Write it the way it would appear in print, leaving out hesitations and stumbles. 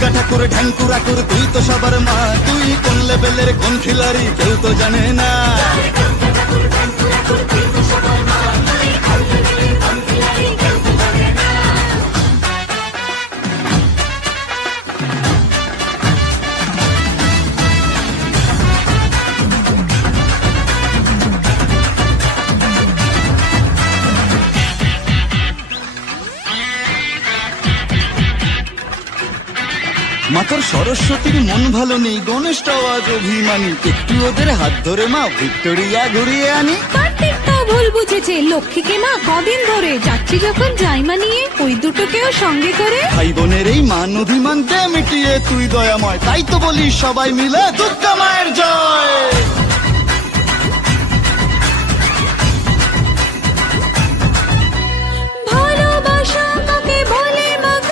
দুর্গা ঠাকুর ঢ্যাঙ্কুর আকুর তুই তো সবার মা, তুই কোন লেভেলের কোন খিলাড়ি কেউ তো জানে না। মাতার সরস্বতীর মন ভালো নেই, গণেশটাও আজ অভিমানী, একটু ওদের হাত ধরে মা ভিক্টোরিয়া ঘুরিয়ে আনি। কার্তিকটাও ভুল বুঝেছে, লক্ষ্মীকে মা কদিন ধরে যাচ্ছি যখন যাই মানিয়ে ওই দুটোকেও সঙ্গে করে। ভাই বোনের এই মান অভিমানকে মিটিয়ে তুই দয়াময়, তাই তো বলি সবাই মিলে দুর্গা মায়ের জয়।